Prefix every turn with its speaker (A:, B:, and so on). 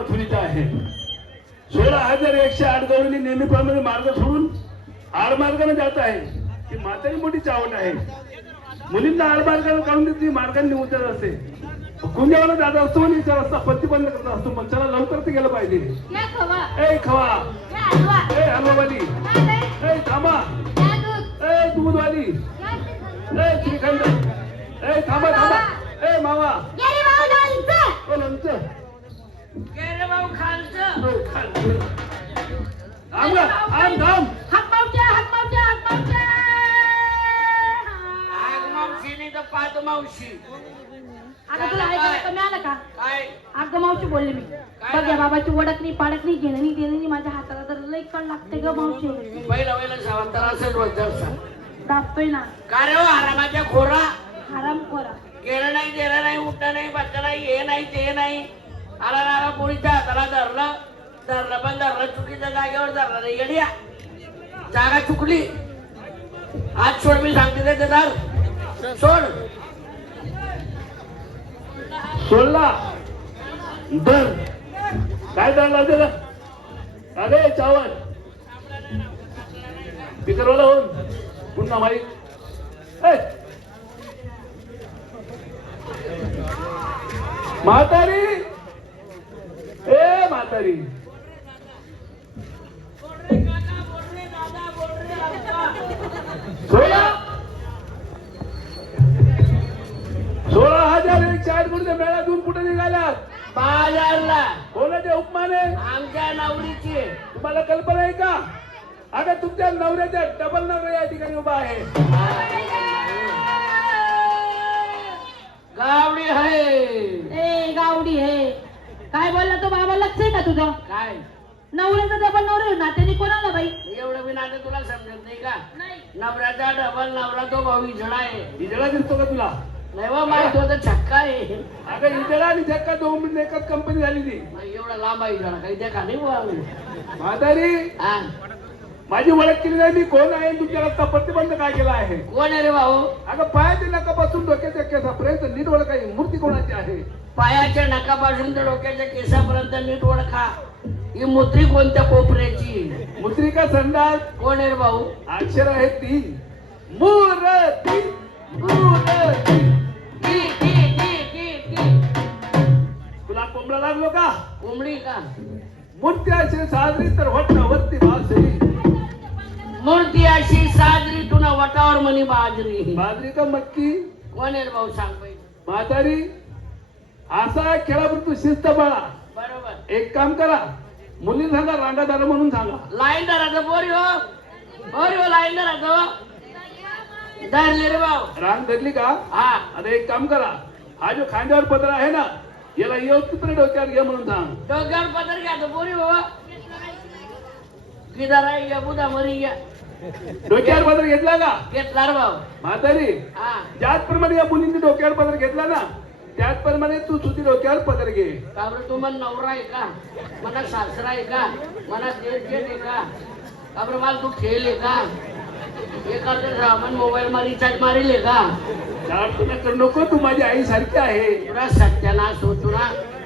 A: मथुरीचा आहे. 16,108 गवळणी नेहमीप्रमाणे मार्ग सोडून आडमार्गाने जात आहे. ती म्हातारी मोठी चावट आहे. मुलींना आडमार्गाने काढून ती मार्गाने उतरत असते. कुंजावाला जात असतो आणि तिचा रस्ता प्रतिबंध करत असतो. मग चला लवकर ते गेलं पाहिजे. ए खवा, ए हलवाली, ए थांबा, ए दूधवाली, ए श्रीखंड, ए थांबा थांबा, ए मावा, ओ लोणचं, थांब ग, थांब थांब.
B: मावशी
C: आता तुला ऐकायला कमी आलं का?
B: काय
C: अगं मावशी बोलले मी. बघ या बाबाची ओळख नाही पाडक नाही घेणं नाही देणं नाही. माझ्या हाताला तर लई कळ लागते ग मावशी.
B: पहिला सावंताला असेल रोजचा
C: दाबतोय ना.
B: का रे हो हरामाच्या खोरा
C: आराम करा.
B: गेलं नाही गेलं नाही उठलं नाही बसलं नाही हे नाही ते नाही. आला नाला पोळीच्या हाताला धरलं धरलं पण धरलं चुकीच्या जागेवर धरलं नाही गडिया जागा चुकली. आज सोड मी सांगते ते धर सोड
A: सोडला दर काय धरला त्याला. अरे चावल पिकरवाला होऊन पुन्हा माहीत म्हातारी, ए म्हातारी, सोळा 16,108 गुणचे मेळा घेऊन कुठे निघालात?
B: बाजारला.
A: कोणाच्या उपमाने?
B: आमच्या नवरीची.
A: तुम्हाला कल्पना आहे का? अगं तुमच्या नवऱ्याच्या डबल नवरा या ठिकाणी उभा आहे.
B: गावडी आहे.
C: ए गावडी हे काय बोलला तो बाबा? लक्ष आहे का तुझं?
B: काय
C: नवऱ्याचा डबल नवरा नात्याने कोणाला बाई?
B: एवढं मी नातं तुला समजत नाही का?
C: नाही.
B: नवऱ्याचा डबल नवरा तो भाऊ इजडा आहे.
A: इजडा दिसतो का तुला?
B: नाही बा माहित होतं छक्का आहे.
A: अगं इजडा आणि झक्का 2 मिनिट एकच कंपनी झाली ती.
B: एवढा लांब आहे इजडा काही त्या का नाही बुवा.
A: म्हातारी
B: हा
A: माझी ओळख केली नाही. मी कोण आहे? तुमच्या रस्ता प्रतिबंध काय केला आहे?
B: कोण आहे रे भाऊ?
A: अगं पायाच्या नकापासून डोक्याच्या केसापर्यंत नीट ओळख आहे. मूर्ती कोणाची आहे?
B: पायाच्या नकापासून तर डोक्याच्या केसापर्यंत नीट ओळखा. ही मूर्ती कोणत्या कोपऱ्याची?
A: मुद्रिका संडास.
B: कोण आहे रे भाऊ?
A: अक्षर आहे 3. मूर्ती, मूर्ती.
B: टी, टी, टी, टी, टी.
A: तुला कोंबडा लागलो का?
B: कोंबडी का?
A: मूर्ती अशी साजरी तर वट्टावरती बासरी.
B: मूर्ती अशी साजरी तुला वटावर म्हणी बाजरी.
A: बाजरी का मटकी?
B: कोण आहे रे भाऊ सांग पाहिजे.
A: म्हातारी असा खेळापुरती तू शिस्त बाळा.
B: बरोबर.
A: एक काम करा, मुली सांगा रांगादार म्हणून सांगा.
B: लाईन धरायचं बोरी हो बोरी हो लाईन धरायचं धरले रे भाऊ.
A: रांग धरली का?
B: हा
A: आता एक काम करा, हा जो खांद्यावर पत्र आहे ना याला योग्य डोक्यात घे म्हणून सांग.
B: डोक्यावर पदर घ्या तो बोरी बाबा किदार आहे या बुधा मरी या.
A: डोक्यावर पत्र घेतला का?
B: घेतला रे भाऊ.
A: म्हातारी
B: हा
A: ज्याचप्रमाणे या मुलींनी डोक्यावर पदर घेतला ना त्याचप्रमाणे तू सुधी डोक्यावर पदर घे.
B: का बरं तू मला नवरा आहे का? मला सासरा आहे का? मला देश आहे का? का बरं मला तू खेळ आहे का? एखादं सामान मोबाईल मध्ये रिचार्ज मारेल का?
A: त्याला तुला करू नको. तू माझी आई सारखी आहे.
B: तुला सत्यानाश होतो ना.